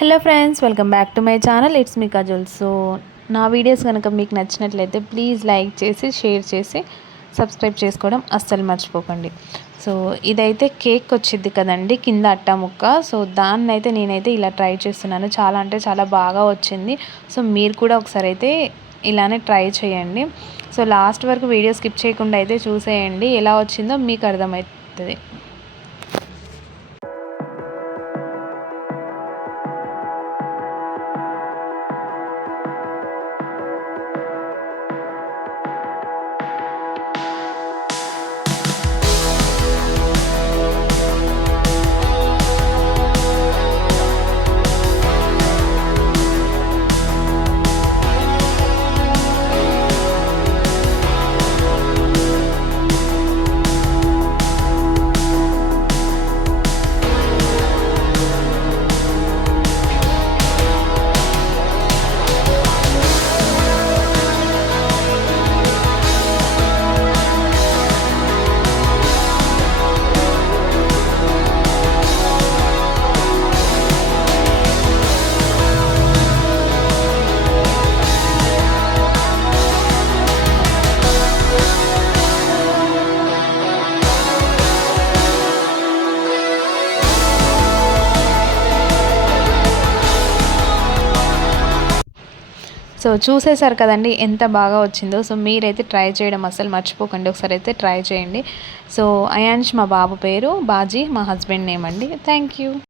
Hello friends, welcome back to my channel. It's me Kajal. సో నా వీడియోస్ కనుక మీకు నచ్చినట్లయితే ప్లీజ్ లైక్ చేసి షేర్ చేసి సబ్స్క్రైబ్ చేసుకోవడం అస్సలు మర్చిపోకండి. సో ఇదైతే కేక్ వచ్చింది కదండి, కింద అట్ట ముక్క. సో దాన్ని అయితే నేనైతే ఇలా ట్రై చేస్తున్నాను. చాలా అంటే చాలా బాగా వచ్చింది. సో మీరు కూడా ఒకసారి అయితే ఇలానే ట్రై చేయండి. సో లాస్ట్ వరకు వీడియో స్కిప్ చేయకుండా అయితే చూసేయండి, ఎలా వచ్చిందో మీకు అర్థమవుతుంది. సో చూసేశారు కదండి ఎంత బాగా వచ్చిందో. సో మీరైతే ట్రై చేయడం అస్సలు మర్చిపోకండి, ఒకసారి అయితే ట్రై చేయండి. సో అయాన్ష్ మా బాబు పేరు, బాజీ మా హస్బెండ్ నేమ్ అండి. Thank you.